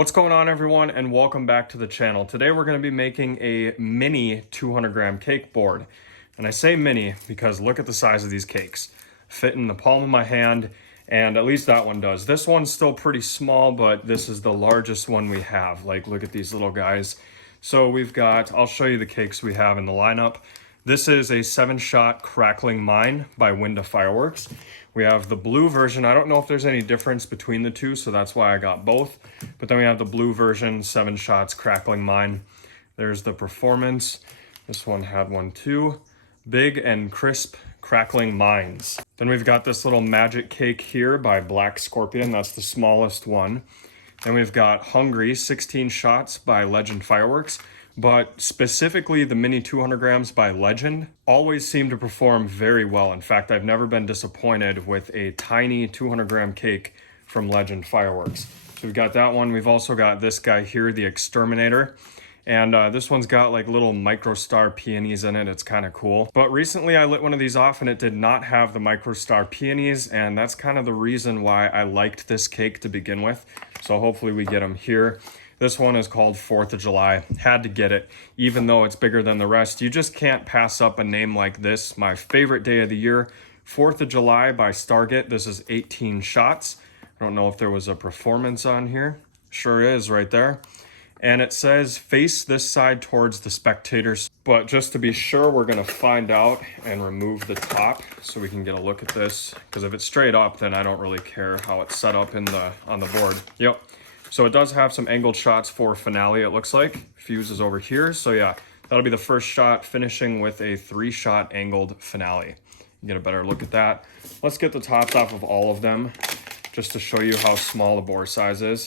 What's going on, everyone, and welcome back to the channel. Today we're going to be making a mini 200 gram cake board. And I say mini because look at the size of these cakes. Fit in the palm of my hand, and at least that one does. This one's still pretty small, but this is the largest one we have. Like, look at these little guys. So we've got, I'll show you the cakes we have in the lineup. This is a 7-shot crackling mine by Fireworks. We have the blue version. I don't know if there's any difference between the two, so that's why I got both. But then we have the blue version, 7 shots crackling mine. There's the performance. This one had one too. Big and crisp crackling mines. Then we've got this little magic cake here by Black Scorpion. That's the smallest one. Then we've got Hungry 16 shots by Legend Fireworks. But specifically the mini 200 grams by Legend always seem to perform very well. In fact, I've never been disappointed with a tiny 200 gram cake from Legend Fireworks. So we've got that one. We've also got this guy here, the Exterminator. And this one's got like little microstar peonies in it. It's kind of cool. But recently I lit one of these off and it did not have the microstar peonies. And that's kind of the reason why I liked this cake to begin with. So hopefully we get them here. This one is called 4th of July. Had to get it, even though it's bigger than the rest. You just can't pass up a name like this. My favorite day of the year, 4th of July by Stargate. This is 18 shots. I don't know if there was a performance on here. Sure is right there. And it says face this side towards the spectators. But just to be sure, we're gonna find out and remove the top so we can get a look at this. Because if it's straight up, then I don't really care how it's set up on the board. Yep. So it does have some angled shots for finale, it looks like. Fuse is over here. So yeah, that'll be the first shot, finishing with a 3-shot angled finale. You get a better look at that. Let's get the tops off of all of them just to show you how small the bore size is.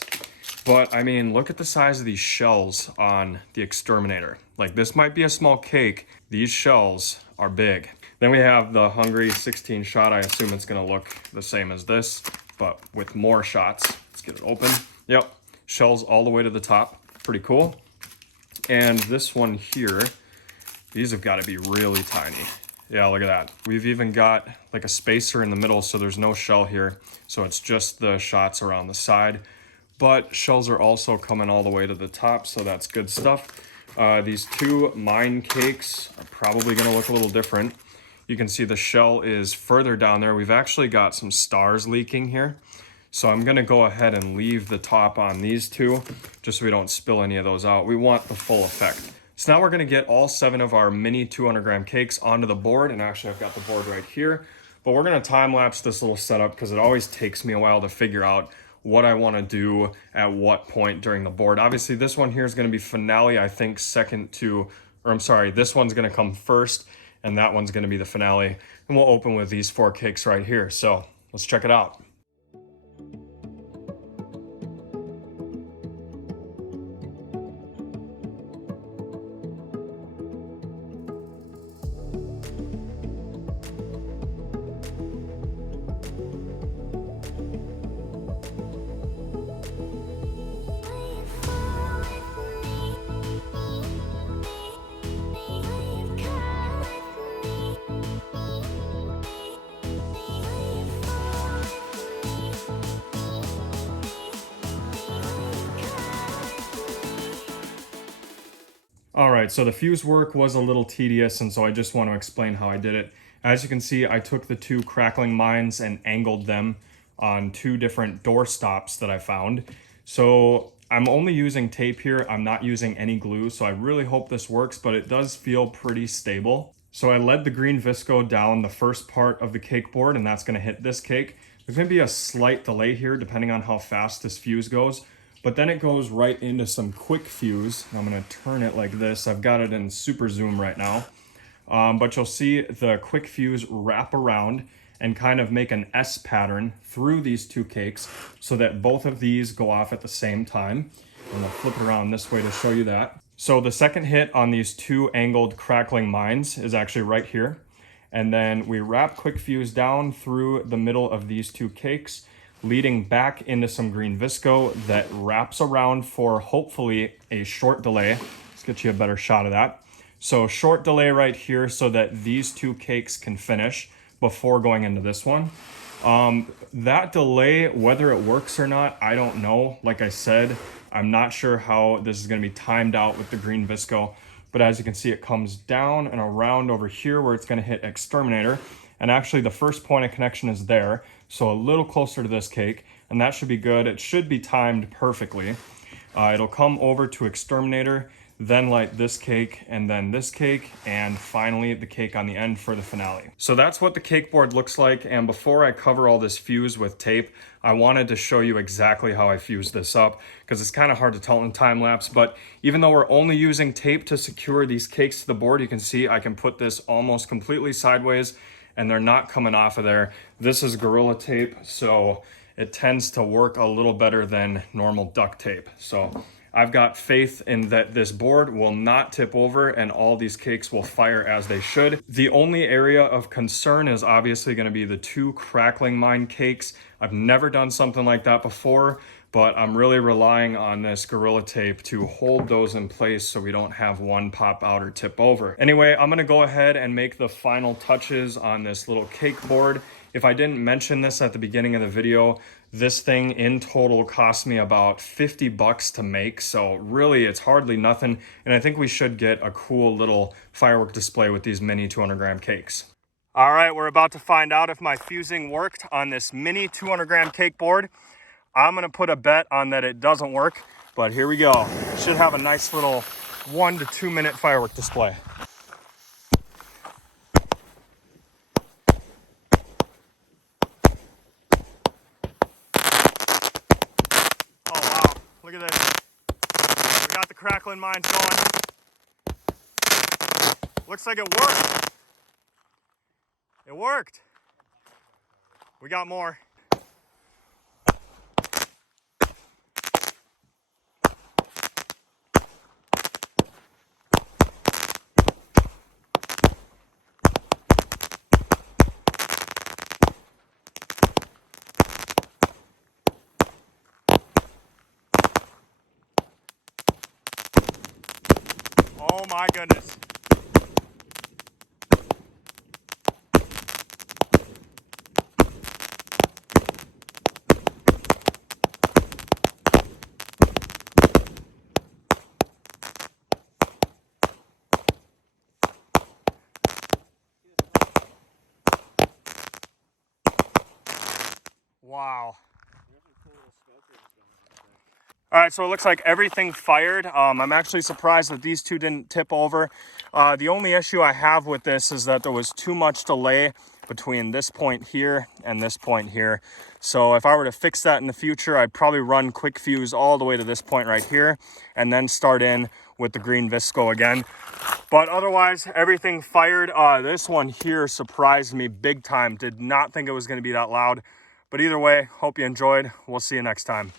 But I mean, look at the size of these shells on the Exterminator. Like, this might be a small cake. These shells are big. Then we have the Hungry 16 shot. I assume it's gonna look the same as this, but with more shots. Let's get it open. Yep, shells all the way to the top. Pretty cool. And this one here, these have got to be really tiny. Yeah, look at that. We've even got like a spacer in the middle, so there's no shell here. So it's just the shots around the side. But shells are also coming all the way to the top, so that's good stuff. These two mine cakes are probably going to look a little different. You can see the shell is further down there. We've actually got some stars leaking here. So I'm gonna go ahead and leave the top on these two, just so we don't spill any of those out. We want the full effect. So now we're gonna get all 7 of our mini 200 gram cakes onto the board, and actually I've got the board right here, but we're gonna time lapse this little setup because it always takes me a while to figure out what I wanna do at what point during the board. Obviously this one here is gonna be finale, I think this one's gonna come first, and that one's gonna be the finale. And we'll open with these 4 cakes right here. So let's check it out. All right, so the fuse work was a little tedious, and so I just want to explain how I did it. As you can see, I took the 2 crackling mines and angled them on 2 different door stops that I found. So I'm only using tape here. I'm not using any glue, so I really hope this works, but it does feel pretty stable. So I led the green visco down the first part of the cake board, and that's going to hit this cake. There's going to be a slight delay here depending on how fast this fuse goes. But then it goes right into some quick fuse. I'm gonna turn it like this. I've got it in super zoom right now. But you'll see the quick fuse wrap around and kind of make an S pattern through these 2 cakes so that both of these go off at the same time. I'm gonna flip it around this way to show you that. So the second hit on these 2 angled crackling mines is actually right here. And then we wrap quick fuse down through the middle of these 2 cakes, leading back into some green visco that wraps around for hopefully a short delay. Let's get you a better shot of that. So short delay right here so that these 2 cakes can finish before going into this one. That delay, whether it works or not, I don't know. Like I said, I'm not sure how this is going to be timed out with the green visco, but as you can see, it comes down and around over here where it's going to hit exterminator. And actually the first point of connection is there, so a little closer to this cake, and that should be good. It should be timed perfectly. It'll come over to exterminator, then light this cake, and then this cake, and finally the cake on the end for the finale. So that's what the cake board looks like, and before I cover all this fuse with tape, I wanted to show you exactly how I fused this up, because it's kind of hard to tell in time lapse, but even though we're only using tape to secure these cakes to the board, you can see I can put this almost completely sideways, and they're not coming off of there. This is Gorilla Tape, so it tends to work a little better than normal duct tape. So I've got faith in that this board will not tip over and all these cakes will fire as they should. The only area of concern is obviously going to be the 2 crackling mine cakes. I've never done something like that before, but I'm really relying on this Gorilla Tape to hold those in place so we don't have one pop out or tip over. Anyway, I'm gonna go ahead and make the final touches on this little cake board. If I didn't mention this at the beginning of the video, this thing in total cost me about 50 bucks to make, so really it's hardly nothing, and I think we should get a cool little firework display with these mini 200 gram cakes. All right, we're about to find out if my fusing worked on this mini 200 gram cake board. I'm gonna put a bet on that it doesn't work, but here we go. Should have a nice little 1 to 2 minute firework display. Oh wow, look at this. We got the crackling mines going. Looks like it worked. It worked. We got more. Oh my goodness. Wow. All right, so it looks like everything fired. I'm actually surprised that these 2 didn't tip over. The only issue I have with this is that there was too much delay between this point here and this point here. So if I were to fix that in the future, I'd probably run quick fuse all the way to this point right here and then start in with the green visco again. But otherwise, everything fired. This one here surprised me big time. Did not think it was going to be that loud. But either way, hope you enjoyed. We'll see you next time.